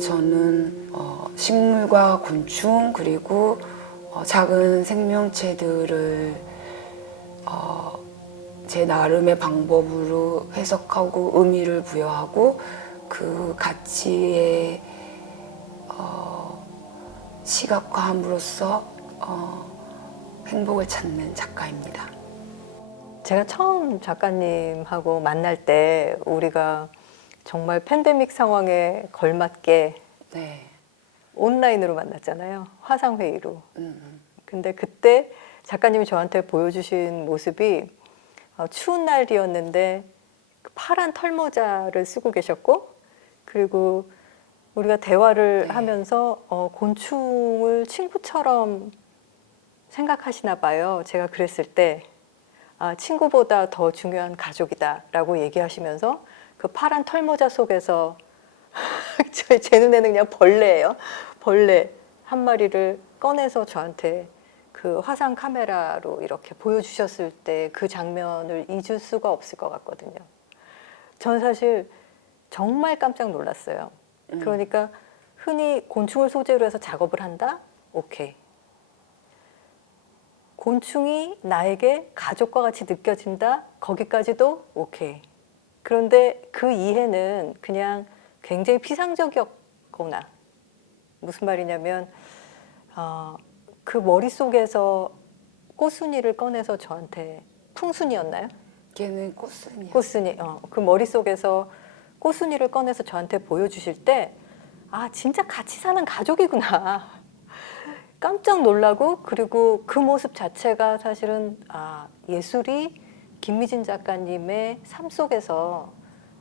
저는 식물과 곤충 그리고 작은 생명체들을 제 나름의 방법으로 해석하고 의미를 부여하고 그 가치에 시각화함으로써 행복을 찾는 작가입니다. 제가 처음 작가님하고 만날 때 우리가 정말 팬데믹 상황에 걸맞게 네. 온라인으로 만났잖아요. 화상회의로. 근데 그때 작가님이 저한테 보여주신 모습이 추운 날이었는데 파란 털모자를 쓰고 계셨고, 그리고 우리가 대화를 네. 하면서 곤충을 친구처럼 생각하시나 봐요. 제가 그랬을 때 친구보다 더 중요한 가족이다 라고 얘기하시면서 그 파란 털모자 속에서 제 눈에는 그냥 벌레예요. 벌레 한 마리를 꺼내서 저한테 그 화상 카메라로 이렇게 보여주셨을 때 그 장면을 잊을 수가 없을 것 같거든요. 전 사실 정말 깜짝 놀랐어요. 그러니까 흔히 곤충을 소재로 해서 작업을 한다? 오케이. 곤충이 나에게 가족과 같이 느껴진다? 거기까지도 오케이. 그런데 그 이해는 그냥 굉장히 피상적이었거나, 무슨 말이냐면 그 머릿속에서 꽃순이를 꺼내서 저한테, 풍순이었나요? 걔는 꽃순이야. 꽃순이. 그 머릿속에서 꽃순이를 꺼내서 저한테 보여주실 때 진짜 같이 사는 가족이구나. 깜짝 놀라고, 그리고 그 모습 자체가 사실은 예술이 김미진 작가님의 삶 속에서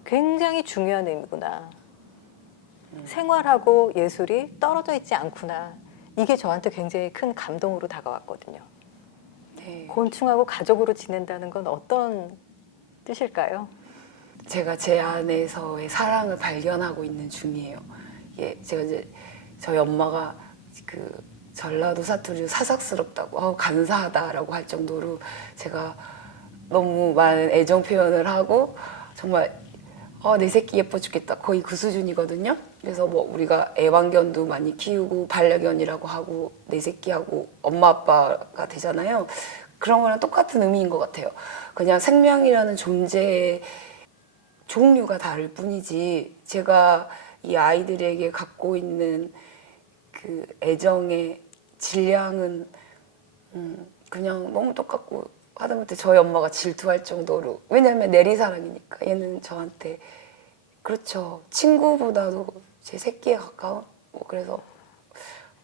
굉장히 중요한 의미구나. 생활하고 예술이 떨어져 있지 않구나. 이게 저한테 굉장히 큰 감동으로 다가왔거든요. 네. 곤충하고 가족으로 지낸다는 건 어떤 뜻일까요? 제가 제 안에서의 사랑을 발견하고 있는 중이에요. 제가 이제 저희 엄마가 그 전라도 사투리로 사삭스럽다고 간사하다라고 할 정도로 제가 너무 많은 애정 표현을 하고 정말 내 새끼 예뻐 죽겠다 거의 그 수준이거든요. 그래서 뭐 우리가 애완견도 많이 키우고 반려견이라고 하고 내 새끼하고 엄마 아빠가 되잖아요. 그런 거랑 똑같은 의미인 것 같아요. 그냥 생명이라는 존재의 종류가 다를 뿐이지 제가 이 아이들에게 갖고 있는 그 애정의 질량은 그냥 너무 똑같고 하다못해 저희 엄마가 질투할 정도로, 왜냐면 내리사랑이니까 얘는 저한테 그렇죠 친구보다도 제 새끼에 가까운 그래서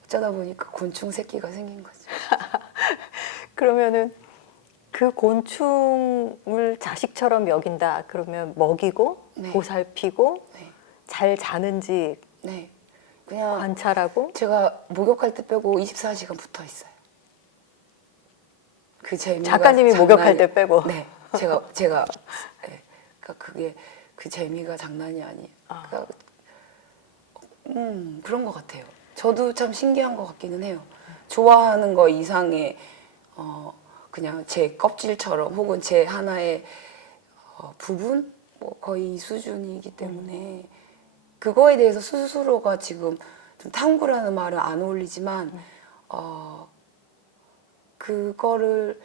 어쩌다 보니까 곤충 새끼가 생긴 거죠. 그러면은 그 곤충을 자식처럼 여긴다 그러면 먹이고 네. 보살피고 네. 잘 자는지 네. 그냥 관찰하고. 제가 목욕할 때 빼고 24시간 붙어 있어요. 그 재미가 작가님이 목욕할 때 빼고. 네, 제가 네, 그러니까 그게 그 재미가 장난이 아니에요. 그러니까, 그런 것 같아요. 저도 참 신기한 것 같기는 해요. 좋아하는 거 이상의 그냥 제 껍질처럼 혹은 제 하나의 부분 뭐 거의 이 수준이기 때문에 그거에 대해서 스스로가 지금 좀 탐구라는 말은 안 어울리지만 그거를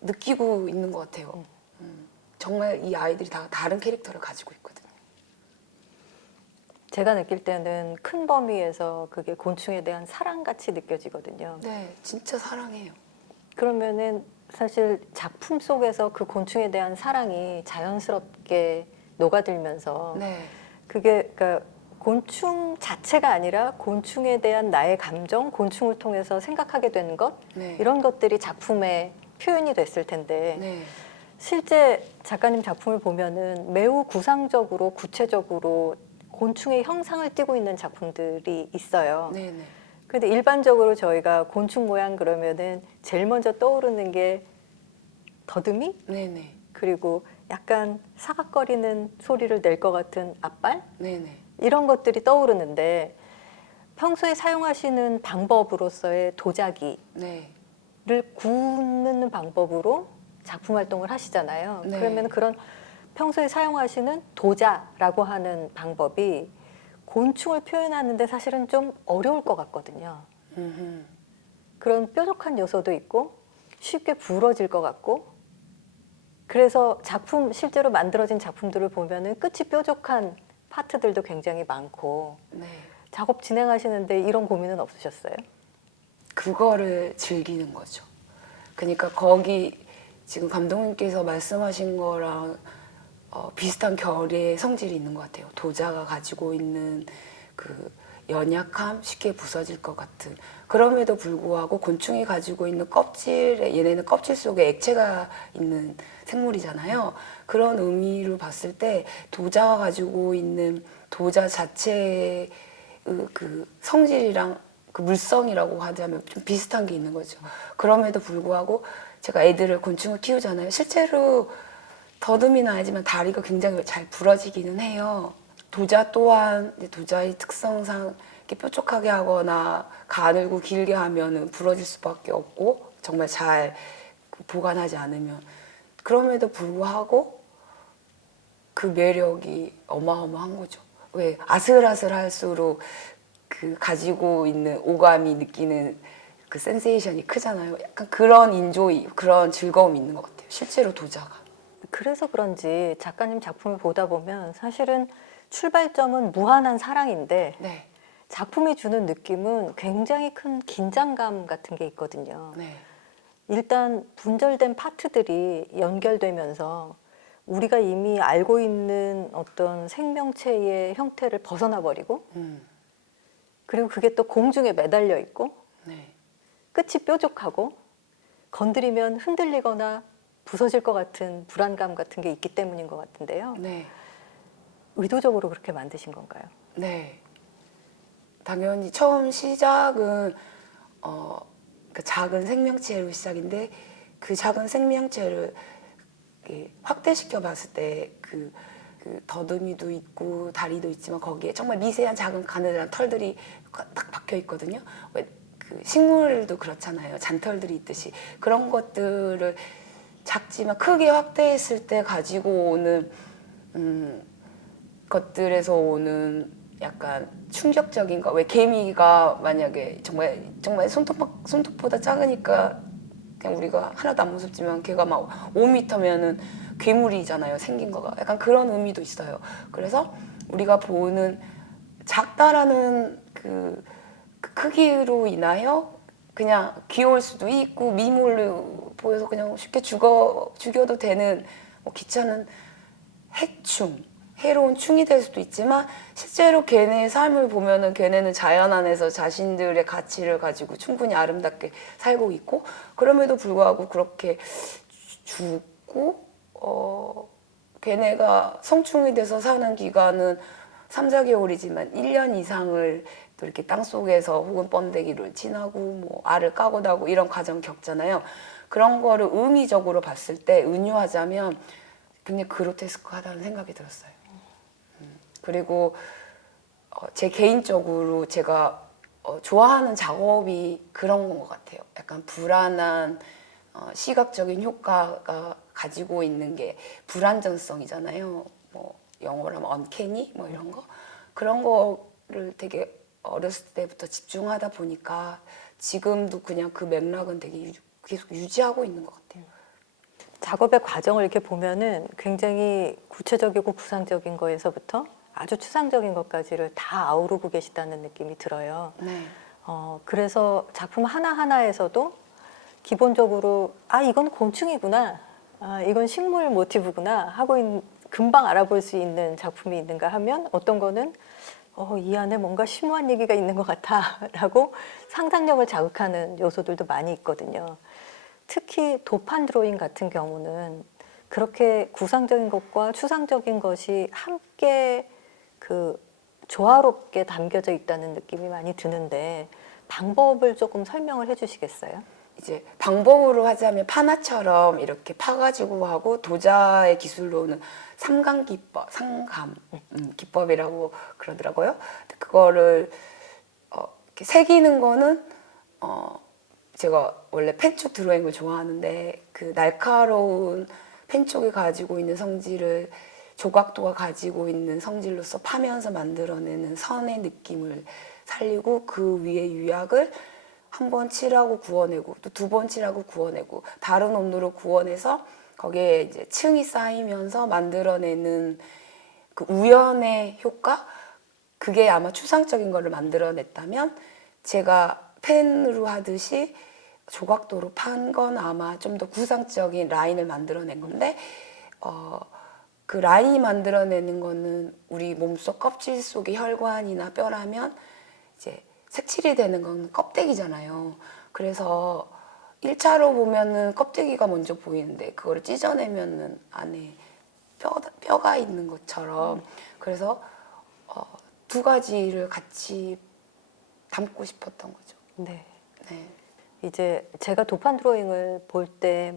느끼고 있는 것 같아요. 정말 이 아이들이 다 다른 캐릭터를 가지고 있거든요. 제가 느낄 때는 큰 범위에서 그게 곤충에 대한 사랑같이 느껴지거든요. 네, 진짜 사랑해요. 그러면은 사실 작품 속에서 그 곤충에 대한 사랑이 자연스럽게 녹아들면서 네, 그게 그러니까 곤충 자체가 아니라 곤충에 대한 나의 감정, 곤충을 통해서 생각하게 되는 것, 네. 이런 것들이 작품에 표현이 됐을 텐데 네, 실제 작가님 작품을 보면은 매우 구상적으로 구체적으로 곤충의 형상을 띠고 있는 작품들이 있어요. 네, 네, 근데 일반적으로 저희가 곤충 모양 그러면은 제일 먼저 떠오르는 게 더듬이? 네, 네, 그리고 약간 사각거리는 소리를 낼 것 같은 앞발? 네, 네. 이런 것들이 떠오르는데 평소에 사용하시는 방법으로서의 도자기를 네. 굽는 방법으로 작품 활동을 하시잖아요. 네. 그러면 그런 평소에 사용하시는 도자라고 하는 방법이 곤충을 표현하는데 사실은 좀 어려울 것 같거든요. 음흠. 그런 뾰족한 요소도 있고 쉽게 부러질 것 같고, 그래서 작품 실제로 만들어진 작품들을 보면은 끝이 뾰족한 파트들도 굉장히 많고, 네. 작업 진행하시는데 이런 고민은 없으셨어요? 그거를 즐기는 거죠. 그러니까 거기 지금 감독님께서 말씀하신 거랑 비슷한 결의 성질이 있는 것 같아요. 도자가 가지고 있는 그 연약함, 쉽게 부서질 것 같은. 그럼에도 불구하고 곤충이 가지고 있는 껍질에, 얘네는 껍질 속에 액체가 있는 생물이잖아요. 그런 의미로 봤을 때 도자가 가지고 있는 도자 자체의 그 성질이랑 그 물성이라고 하자면 좀 비슷한 게 있는 거죠. 그럼에도 불구하고 제가 애들을 곤충을 키우잖아요. 실제로 더듬이는 알지만 다리가 굉장히 잘 부러지기는 해요. 도자 또한 이제 도자의 특성상 이렇게 뾰족하게 하거나 가늘고 길게 하면은 부러질 수밖에 없고, 정말 잘 보관하지 않으면. 그럼에도 불구하고 그 매력이 어마어마한 거죠. 왜 아슬아슬할수록 그 가지고 있는 오감이 느끼는 그 센세이션이 크잖아요. 약간 그런 인조이, 그런 즐거움이 있는 것 같아요. 실제로 도자가. 그래서 그런지 작가님 작품을 보다 보면 사실은 출발점은 무한한 사랑인데 네, 작품이 주는 느낌은 굉장히 큰 긴장감 같은 게 있거든요. 네, 일단 분절된 파트들이 연결되면서 우리가 이미 알고 있는 어떤 생명체의 형태를 벗어나 버리고, 그리고 그게 또 공중에 매달려 있고 네, 끝이 뾰족하고 건드리면 흔들리거나 부서질 것 같은 불안감 같은 게 있기 때문인 것 같은데요. 네, 의도적으로 그렇게 만드신 건가요? 네. 당연히 처음 시작은 그 작은 생명체로 시작인데, 그 작은 생명체를 이렇게 확대시켜 봤을 때 그 더듬이도 있고 다리도 있지만 거기에 정말 미세한 작은 가느다란 털들이 딱 박혀 있거든요. 왜 그 식물도 그렇잖아요. 잔털들이 있듯이 그런 것들을 작지만 크게 확대했을 때 가지고 오는 것들에서 오는 약간 충격적인 거. 왜 개미가 만약에 정말 정말 손톱보다 작으니까 그냥 우리가 하나도 안 무섭지만 걔가 막 5m면은 괴물이잖아요. 생긴 거가. 약간 그런 의미도 있어요. 그래서 우리가 보는 작다라는 그 크기로 인하여 그냥 귀여울 수도 있고 미물로 보여서 그냥 쉽게 죽여도 되는 뭐 귀찮은 해충, 해로운 충이 될 수도 있지만, 실제로 걔네의 삶을 보면은 걔네는 자연 안에서 자신들의 가치를 가지고 충분히 아름답게 살고 있고, 그럼에도 불구하고 그렇게 죽고 걔네가 성충이 돼서 사는 기간은 3, 4개월이지만 1년 이상을 또 이렇게 땅속에서 혹은 번데기를 지나고 뭐 알을 까고 나고 이런 과정 겪잖아요. 그런 거를 의미적으로 봤을 때 은유하자면 굉장히 그로테스크하다는 생각이 들었어요. 그리고 제 개인적으로 제가 좋아하는 작업이 그런 것 같아요. 약간 불안한 시각적인 효과가 가지고 있는 게 불안전성이잖아요. 뭐 영어로 하면 언캐니 뭐 이런 거, 그런 거를 되게 어렸을 때부터 집중하다 보니까 지금도 그냥 그 맥락은 되게 계속 유지하고 있는 것 같아요. 작업의 과정을 이렇게 보면은 굉장히 구체적이고 구상적인 거에서부터 아주 추상적인 것까지를 다 아우르고 계시다는 느낌이 들어요. 네, 그래서 작품 하나하나에서도 기본적으로 아 이건 곤충이구나, 아 이건 식물 모티브구나 하고 금방 알아볼 수 있는 작품이 있는가 하면, 어떤 거는 이 안에 뭔가 심오한 얘기가 있는 것 같아라고 상상력을 자극하는 요소들도 많이 있거든요. 특히 도판 드로잉 같은 경우는 그렇게 구상적인 것과 추상적인 것이 함께 그 조화롭게 담겨져 있다는 느낌이 많이 드는데, 방법을 조금 설명을 해주시겠어요? 이제 방법으로 하자면 파나처럼 이렇게 파가지고 하고, 도자의 기술로는 삼감 기법, 기법이라고 그러더라고요. 그거를 이렇게 새기는 거는 제가 원래 펜촉 드로잉을 좋아하는데, 그 날카로운 펜촉이 가지고 있는 성질을 조각도가 가지고 있는 성질로서 파면서 만들어내는 선의 느낌을 살리고 그 위에 유약을 한 번 칠하고 구워내고 또 두 번 칠하고 구워내고 다른 온도로 구워내서 거기에 이제 층이 쌓이면서 만들어내는 그 우연의 효과, 그게 아마 추상적인 거를 만들어냈다면 제가 펜으로 하듯이 조각도로 판 건 아마 좀 더 구상적인 라인을 만들어낸 건데 그 라인이 만들어내는 거는 우리 몸속 껍질 속의 혈관이나 뼈라면 이제 색칠이 되는 건 껍데기잖아요. 그래서 1차로 보면은 껍데기가 먼저 보이는데 그거를 찢어내면은 안에 뼈가 있는 것처럼 그래서 두 가지를 같이 담고 싶었던 거죠. 네. 네. 이제 제가 도판 드로잉을 볼 때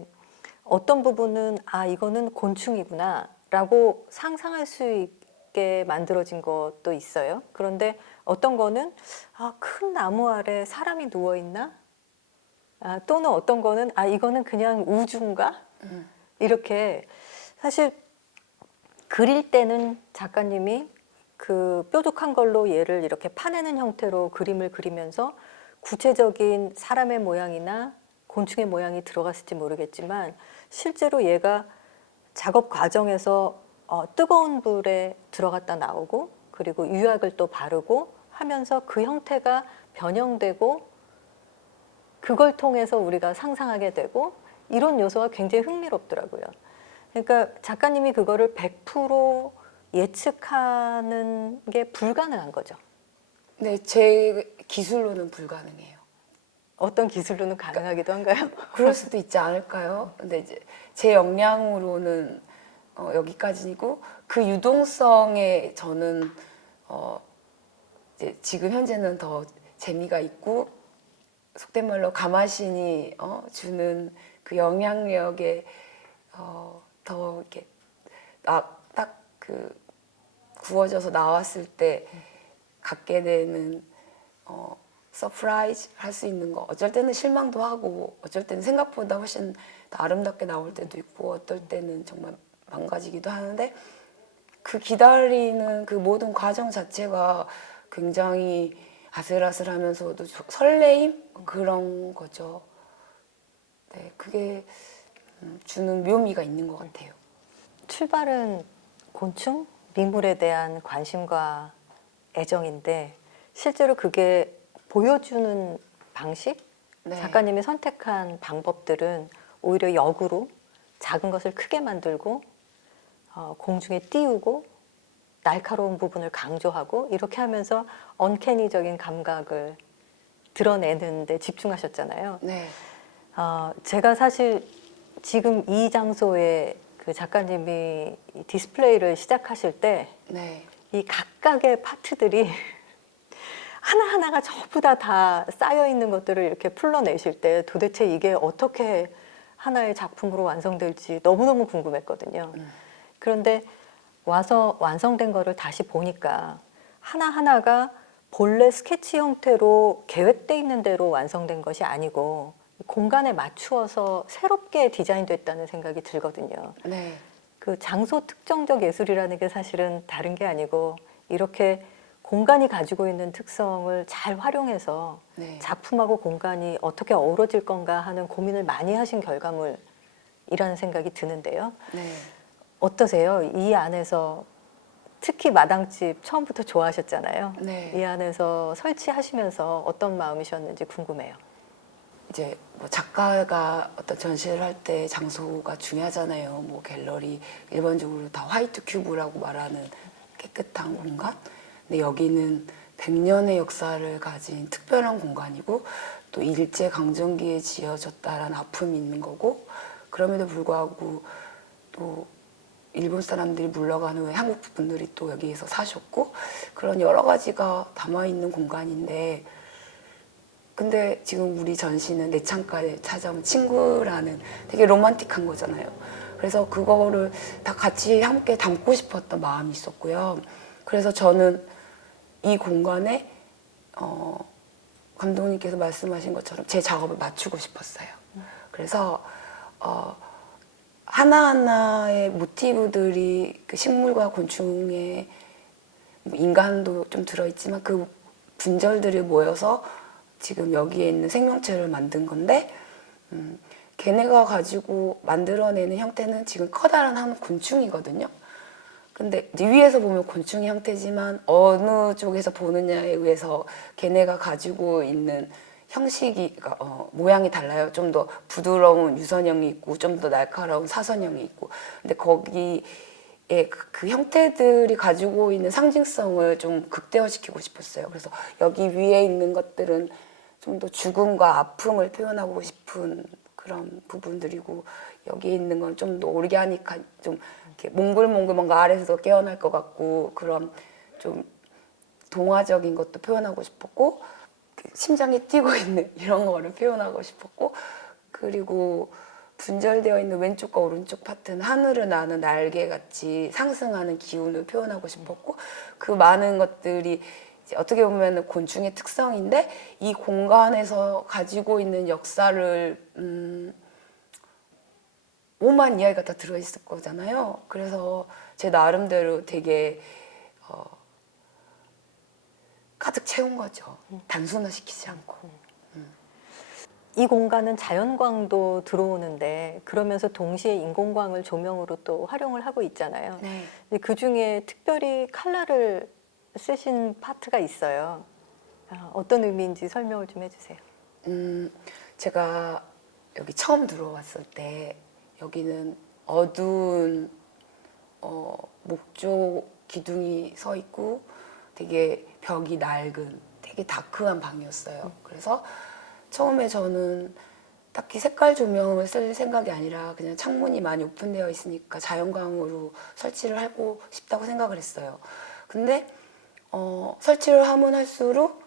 어떤 부분은 아 이거는 곤충이구나 라고 상상할 수 있게 만들어진 것도 있어요. 그런데 어떤 거는 아, 큰 나무 아래 사람이 누워있나? 아, 또는 어떤 거는 아 이거는 그냥 우주인가? 이렇게 사실 그릴 때는 작가님이 그 뾰족한 걸로 얘를 이렇게 파내는 형태로 그림을 그리면서 구체적인 사람의 모양이나 곤충의 모양이 들어갔을지 모르겠지만 실제로 얘가 작업 과정에서 뜨거운 불에 들어갔다 나오고 그리고 유약을 또 바르고 하면서 그 형태가 변형되고 그걸 통해서 우리가 상상하게 되고 이런 요소가 굉장히 흥미롭더라고요. 그러니까 작가님이 그거를 100% 예측하는 게 불가능한 거죠. 네, 제 기술로는 불가능해요. 어떤 기술로는 가능하기도 한가요? 그럴 수도 있지 않을까요? 근데 이제 제 역량으로는 여기까지고 그 유동성에 저는 이제 지금 현재는 더 재미가 있고 속된 말로 가마신이 주는 그 영향력에 더 이렇게 딱 그 구워져서 나왔을 때 갖게 되는 서프라이즈 할 수 있는 거, 어쩔 때는 실망도 하고 어쩔 때는 생각보다 훨씬 더 아름답게 나올 때도 있고 어떨 때는 정말 망가지기도 하는데 그 기다리는 그 모든 과정 자체가 굉장히 아슬아슬하면서도 설레임 그런 거죠. 네, 그게 주는 묘미가 있는 것 같아요. 출발은 곤충, 미물에 대한 관심과 애정인데 실제로 그게 보여주는 방식, 네. 작가님이 선택한 방법들은 오히려 역으로 작은 것을 크게 만들고 공중에 띄우고 날카로운 부분을 강조하고 이렇게 하면서 언캐니적인 감각을 드러내는 데 집중하셨잖아요. 네. 제가 사실 지금 이 장소에 그 작가님이 이 디스플레이를 시작하실 때 네. 이 각각의 파트들이 하나하나가 전부 다 쌓여 있는 것들을 이렇게 풀러내실 때 도대체 이게 어떻게 하나의 작품으로 완성될지 너무너무 궁금했거든요. 그런데 와서 완성된 거를 다시 보니까 하나하나가 본래 스케치 형태로 계획돼 있는 대로 완성된 것이 아니고 공간에 맞추어서 새롭게 디자인됐다는 생각이 들거든요. 네. 그 장소 특정적 예술이라는 게 사실은 다른 게 아니고 이렇게 공간이 가지고 있는 특성을 잘 활용해서 네. 작품하고 공간이 어떻게 어우러질 건가 하는 고민을 많이 하신 결과물이라는 생각이 드는데요. 네. 어떠세요? 이 안에서 특히 마당집 처음부터 좋아하셨잖아요. 네. 이 안에서 설치하시면서 어떤 마음이셨는지 궁금해요. 이제 뭐 작가가 어떤 전시를 할 때 장소가 중요하잖아요. 뭐 갤러리 일반적으로 다 화이트 큐브라고 말하는 깨끗한 공간. 근데 여기는 100년의 역사를 가진 특별한 공간이고 또 일제 강점기에 지어졌다라는 아픔이 있는 거고 그럼에도 불구하고 또 일본 사람들이 물러간 후에 한국 분들이 또 여기에서 사셨고 그런 여러 가지가 담아있는 공간인데 근데 지금 우리 전시는 내 창가에 찾아온 친구라는 되게 로man틱한 거잖아요. 그래서 그거를 다 같이 함께 담고 싶었던 마음이 있었고요. 그래서 저는 이 공간에 감독님께서 말씀하신 것처럼 제 작업을 맞추고 싶었어요. 그래서 하나하나의 모티브들이 그 식물과 곤충의 뭐 인간도 좀 들어있지만 그 분절들이 모여서 지금 여기에 있는 생명체를 만든 건데 걔네가 가지고 만들어내는 형태는 지금 커다란 한 곤충이거든요. 근데 이제 위에서 보면 곤충의 형태지만 어느 쪽에서 보느냐에 의해서 걔네가 가지고 있는 형식이 그러니까 모양이 달라요. 좀 더 부드러운 유선형이 있고 좀 더 날카로운 사선형이 있고. 근데 거기에 그 형태들이 가지고 있는 상징성을 좀 극대화시키고 싶었어요. 그래서 여기 위에 있는 것들은 좀 더 죽음과 아픔을 표현하고 싶은 그런 부분들이고 여기 있는 건 좀 더 오르가닉한 좀 이렇게 몽글몽글 뭔가 아래에서 깨어날 것 같고 그런 좀 동화적인 것도 표현하고 싶었고 그 심장이 뛰고 있는 이런 거를 표현하고 싶었고 그리고 분절되어 있는 왼쪽과 오른쪽 파트는 하늘을 나는 날개같이 상승하는 기운을 표현하고 싶었고 그 많은 것들이 이제 어떻게 보면 곤충의 특성인데 이 공간에서 가지고 있는 역사를 오만 이야기가 다 들어있을 거잖아요. 그래서 제 나름대로 되게 가득 채운 거죠. 단순화시키지 않고. 이 공간은 자연광도 들어오는데 그러면서 동시에 인공광을 조명으로 또 활용을 하고 있잖아요. 네. 근데 그 중에 특별히 칼라를 쓰신 파트가 있어요. 어떤 의미인지 설명을 좀 해주세요. 제가 여기 처음 들어왔을 때 여기는 어두운 목조 기둥이 서 있고 되게 벽이 낡은 되게 다크한 방이었어요. 그래서 처음에 저는 딱히 색깔 조명을 쓸 생각이 아니라 그냥 창문이 많이 오픈되어 있으니까 자연광으로 설치를 하고 싶다고 생각을 했어요. 근데 설치를 하면 할수록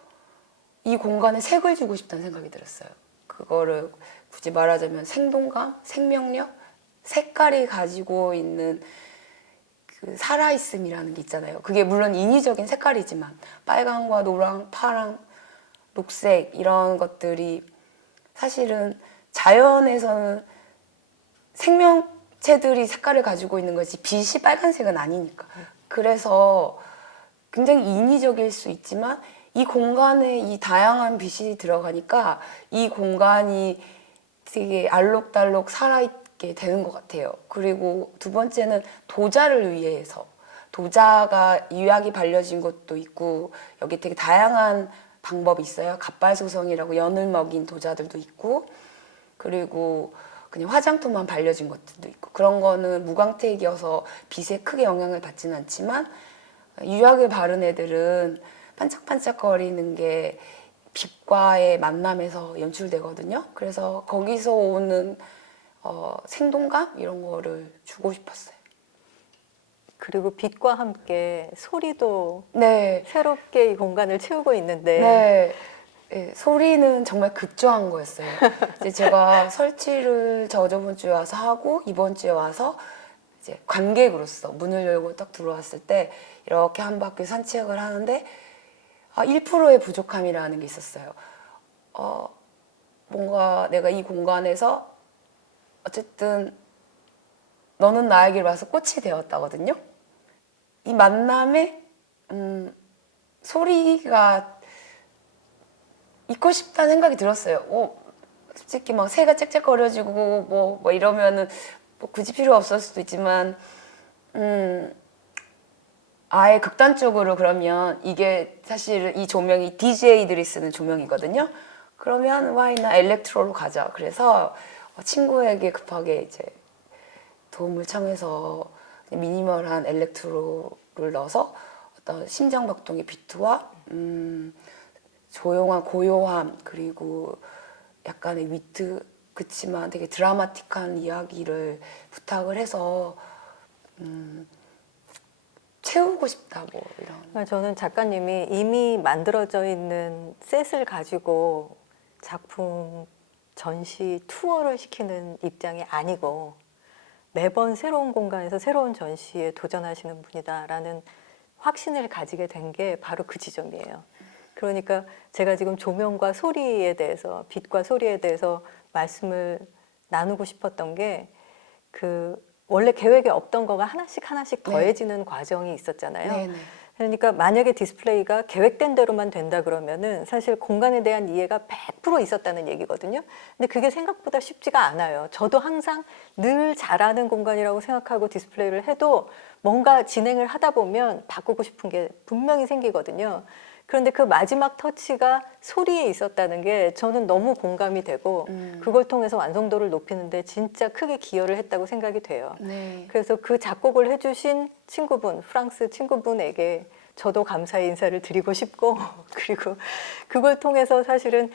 이 공간에 색을 주고 싶다는 생각이 들었어요. 그거를 굳이 말하자면 생동감, 생명력, 색깔이 가지고 있는 그 살아있음이라는 게 있잖아요. 그게 물론 인위적인 색깔이지만 빨강과 노랑, 파랑, 녹색 이런 것들이 사실은 자연에서는 생명체들이 색깔을 가지고 있는 거지 빛이 빨간색은 아니니까. 그래서 굉장히 인위적일 수 있지만 이 공간에 이 다양한 빛이 들어가니까 이 공간이 되게 알록달록 살아있게 되는 것 같아요. 그리고 두 번째는 도자를 위해서 도자가 유약이 발려진 것도 있고 여기 되게 다양한 방법이 있어요. 갑발소성이라고 연을 먹인 도자들도 있고 그리고 그냥 화장토만 발려진 것들도 있고 그런 거는 무광택이어서 빛에 크게 영향을 받지는 않지만 유약을 바른 애들은 반짝반짝거리는 게 빛과의 만남에서 연출되거든요. 그래서 거기서 오는 생동감 이런 거를 주고 싶었어요. 그리고 빛과 함께 소리도 네, 새롭게 이 공간을 채우고 있는데 네. 네, 소리는 정말 급조한 거였어요. 이제 제가 설치를 저번 주에 와서 하고 이번 주에 와서 이제 관객으로서 문을 열고 딱 들어왔을 때 이렇게 한 바퀴 산책을 하는데 1%의 부족함이라는 게 있었어요. 뭔가 내가 이 공간에서 어쨌든 너는 나에게로 와서 꽃이 되었다거든요. 이 만남에 소리가 있고 싶다는 생각이 들었어요. 솔직히 막 새가 짹짹거려지고 뭐 이러면은 뭐 굳이 필요 없을 수도 있지만 아예 극단적으로 그러면 이게 사실 이 조명이 DJ들이 쓰는 조명이거든요. 그러면 와이나 엘렉트로로 가자. 그래서 친구에게 급하게 이제 도움을 청해서 미니멀한 엘렉트로를 넣어서 어떤 심장박동의 비트와 조용한 고요함 그리고 약간의 위트 그치만 되게 드라마틱한 이야기를 부탁을 해서 채우고 싶다 뭐 이런. 저는 작가님이 이미 만들어져 있는 셋을 가지고 작품 전시 투어를 시키는 입장이 아니고 매번 새로운 공간에서 새로운 전시에 도전하시는 분이다라는 확신을 가지게 된 게 바로 그 지점이에요. 그러니까 제가 지금 조명과 소리에 대해서 빛과 소리에 대해서 말씀을 나누고 싶었던 게 그 원래 계획에 없던 거가 하나씩 하나씩 네. 더해지는 과정이 있었잖아요. 네네. 그러니까 만약에 디스플레이가 계획된 대로만 된다 그러면은 사실 공간에 대한 이해가 100% 있었다는 얘기거든요. 근데 그게 생각보다 쉽지가 않아요. 저도 항상 늘 잘하는 공간이라고 생각하고 디스플레이를 해도 뭔가 진행을 하다 보면 바꾸고 싶은 게 분명히 생기거든요. 그런데 그 마지막 터치가 소리에 있었다는 게 저는 너무 공감이 되고 그걸 통해서 완성도를 높이는데 진짜 크게 기여를 했다고 생각이 돼요. 네. 그래서 그 작곡을 해주신 친구분, 프랑스 친구분에게 저도 감사의 인사를 드리고 싶고 그리고 그걸 통해서 사실은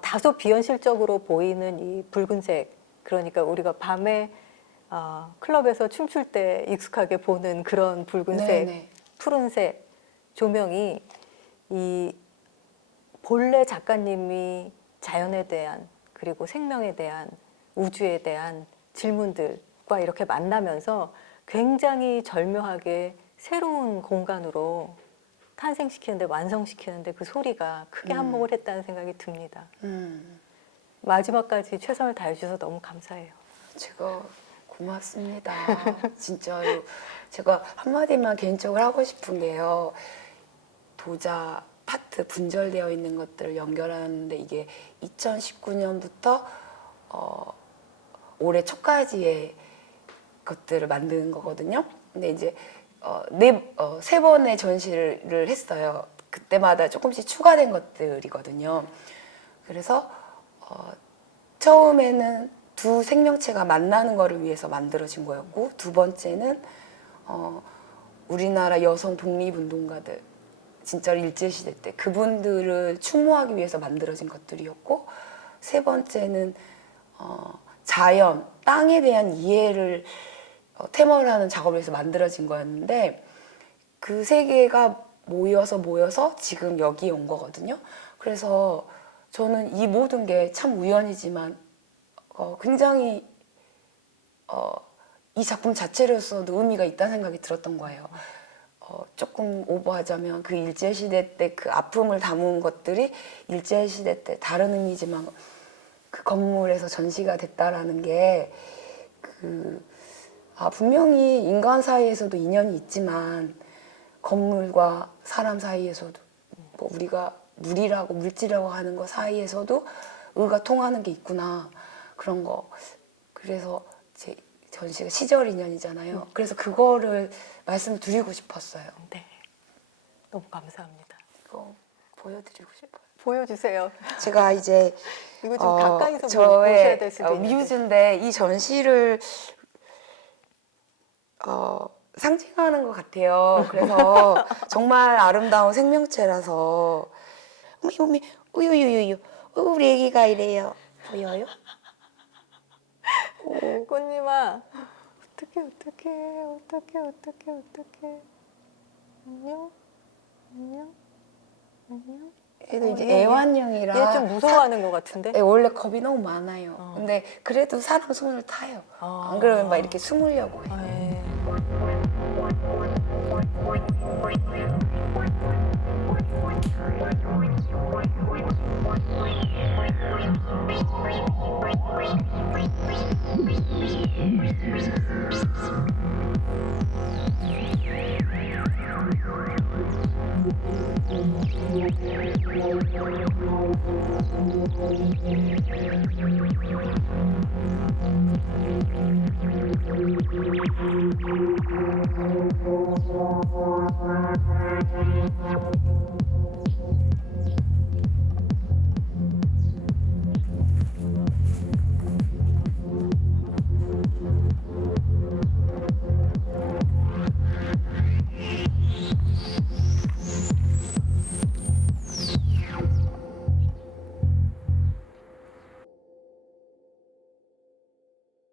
다소 비현실적으로 보이는 이 붉은색, 그러니까 우리가 밤에 클럽에서 춤출 때 익숙하게 보는 그런 붉은색, 네네. 푸른색 조명이 이 본래 작가님이 자연에 대한 그리고 생명에 대한 우주에 대한 질문들과 이렇게 만나면서 굉장히 절묘하게 새로운 공간으로 탄생시키는데 완성시키는데 그 소리가 크게 한몫을 했다는 생각이 듭니다. 마지막까지 최선을 다해 주셔서 너무 감사해요. 제가 고맙습니다. 진짜로 제가 한마디만 개인적으로 하고 싶은 게요. 도자 파트 분절되어 있는 것들을 연결하는데 이게 2019년부터 올해 초까지의 것들을 만드는 거거든요. 근데 이제 세 번의 전시를 했어요. 그때마다 조금씩 추가된 것들이거든요. 그래서 처음에는 두 생명체가 만나는 거를 위해서 만들어진 거였고, 두 번째는 우리나라 여성 독립운동가들, 진짜 일제시대 때 그분들을 추모하기 위해서 만들어진 것들이었고, 세 번째는 자연, 땅에 대한 이해를 테마로 하는 작업을 해서 만들어진 거였는데, 그 세 개가 모여서 지금 여기에 온 거거든요. 그래서 저는 이 모든 게 참 우연이지만 굉장히 이 작품 자체로서도 의미가 있다는 생각이 들었던 거예요. 조금 오버하자면 그 일제시대 때 그 아픔을 담은 것들이 일제시대 때 다른 의미지만 그 건물에서 전시가 됐다라는 게 분명히 인간 사이에서도 인연이 있지만 건물과 사람 사이에서도 뭐 우리가 물이라고 물질이라고 하는 거 사이에서도 의가 통하는 게 있구나, 그런 거. 그래서 제 전시가 시절 인연이잖아요. 그래서 그거를 말씀을 드리고 싶었어요. 네, 너무 감사합니다. 이거 보여드리고 싶어요. 보여주세요. 제가 이제 이거 좀 가까이서 보셔야 저의 될 수도 있는데. 뮤즈인데 이 전시를 상징하는 것 같아요. 그래서 정말 아름다운 생명체라서 어미 우유유유유 우리 애기가 이래요. 보여요? 꽃님아, 어떡해. 안녕. 얘도 이제 얘 애완용이라 좀 무서워하는 것 같은데? 원래 겁이 너무 많아요. 근데 그래도 사람 손을 타요. 안 그러면 막 이렇게 숨으려고 해요. 예. Thank you.